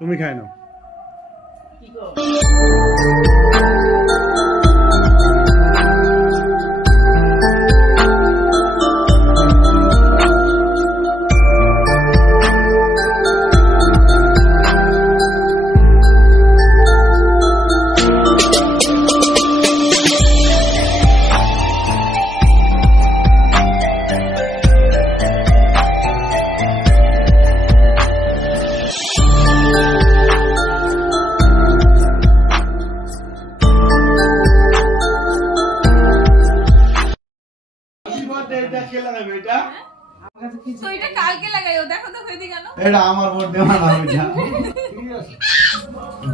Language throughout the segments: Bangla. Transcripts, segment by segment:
তুমি খাই নাও।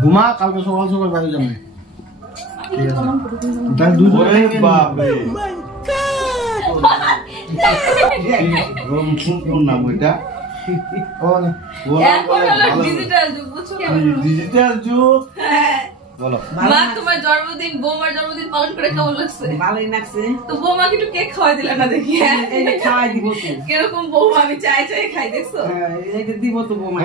ঘুমা, কালকে সকাল সকাল বাইরে যাবে। ডিজিটাল যুগ। বলো মা, তোমার জন্মদিন, বৌমার জন্মদিন পালন করে কেমন লাগছে? ভালোই লাগছে। তো বৌমাকে একটু কেক খাওয়াই দিলা না দেখি? খাওয়াই দিব তো। কিরকম বৌমা, আমি চাই চাই খাই, দেখছো? এটা দিব তো বৌমা।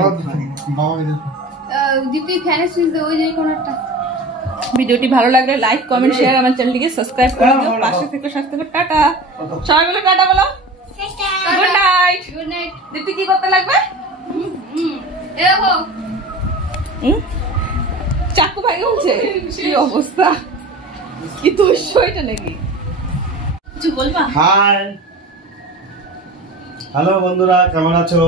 দিদি ফ্যানের সুইচ দে, ওই যে কোনটা। ভিডিওটি ভালো লাগলে লাইক, কমেন্ট, শেয়ার, আমার চ্যানেলটিকে সাবস্ক্রাইব করে দিও। পাশে থেকে সাথে থেকে টাটা। সবাই বলে টাটা বলো। Good night. Good night. দিদি কি করতে লাগবে? এরকম চাকু ভাই হচ্ছে কি অবস্থা, কি দোষ এটা নাকি? কিছু বলবা? হাই, হ্যালো বন্ধুরা, কেমন আছো?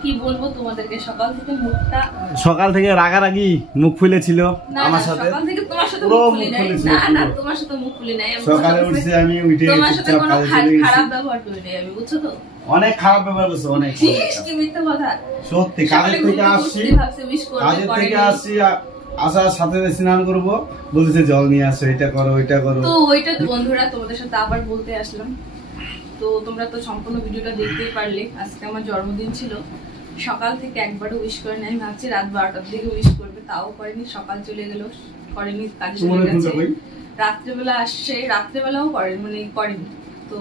কি বলবো তোমাদেরকে, সকাল থেকে মুখটা, সকাল থেকে রাগারাগি মুখ ফুলেছিল আমার সাথে। সকাল থেকে তোমার সাথে মুখ খুলি নাই। না না, তোমার সাথে মুখ খুলি নাই। সকালে উঠছি আমি, উঠে তোমার সাথে কোনো খারাপ ব্যবহার করি নাই আমি, বুঝছো তো? অনেক খারাপ ব্যবহার করছো, অনেক। কি মিথ্যা কথা। সত্যি কাজের থেকে আসছি, আসার সাথে স্নান করবো, বলতেছে জল নিয়ে আসো, এটা করো ওইটা করো। তো ওইটা তো বন্ধুরা তোমাদের সাথে আবার বলতে আসলাম। তো তোমরা তো সম্পূর্ণ ভিডিওটা দেখতেই পারলে। আজকে আমার জন্মদিন ছিল, সকাল থেকে একবারও উইশ করেনি। আমি ভাবছি রাত 12টার দিকে উইশ করবে, তাও করেনি। সকাল চলে গেল, করেনি, কাজে চলে গেছে। রাত্রেবেলা আসছে, রাত্রেবেলাও করেনি। তো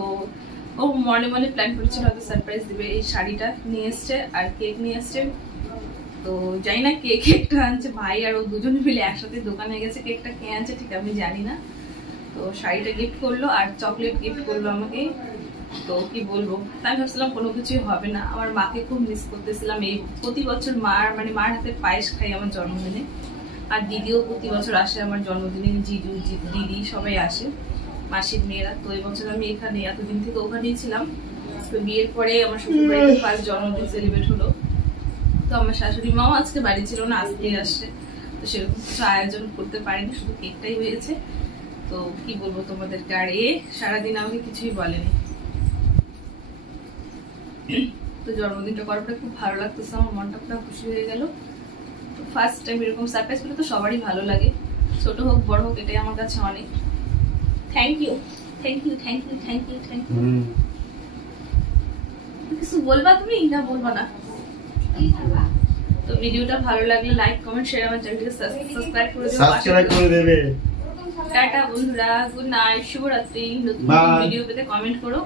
ও মনে মনে প্ল্যান করেছিল হয়তো সারপ্রাইজ দিবে। এই শাড়িটা নিয়ে এসছে আর কেক নিয়ে এসছে। তো জানি না কে কেকটা আনছে, ভাই আর ও দুজনে মিলে একসাথে দোকানে গেছে। কেকটা কে আনছে ঠিক আমি জানি না। তো শাড়িটা গিফট করলো আর চকলেট গিফট করলো আমাকে। তো কি বলবো, তাই ভাবছিলাম কোনো কিছুই হবে না। আমার মাকে খুব মিস করতেছিলাম। এই প্রতি বছর মার হাতে পায়েস খাই আমার জন্মদিনে। আর দিদিও প্রতি বছর আসে আমার জন্মদিনে, জিজু দিদি সবাই আসে, মাসির মেয়েরা। তো এই বছর আমি এখানে, এতদিন থেকে ওখানেই ছিলাম। তো বিয়ের পরে আমার শ্বশুর বাড়িতে ফার্স্ট জন্মদিন সেলিব্রেট হলো। তো আমার শাশুড়ি মাও আজকে বাড়ি ছিল না, আজকেই আসছে। তো সেরকম কিছু আয়োজন করতে পারিনি, শুধু কেকটাই হয়েছে। তো কি বলবো তোমাদেরকে, আর সারাদিন আমাকে কিছুই বলেনি। তো জন্মদিনটা করার পরে খুব ভালো লাগতেছে, আমার মনটা পুরো খুশি হয়ে গেল। তো ফার্স্ট টাইম এরকম সারপ্রাইজ পেলে তো সবারই ভালো লাগে, ছোট হোক বড় হোক, এটাই আমার কাছে অনেক। Thank you, thank you, thank you, thank you, thank you. কিছু বলবা তুমি না বলবা না? তো ভিডিওটা ভালো লাগলে লাইক, কমেন্ট, শেয়ার, আমার চ্যানেলটিকে সাবস্ক্রাইব করে দেবে। টাটা বন্ধুরা, গুড নাইট, শুভরাত্রি। নতুন ভিডিও পেতে কমেন্ট করো।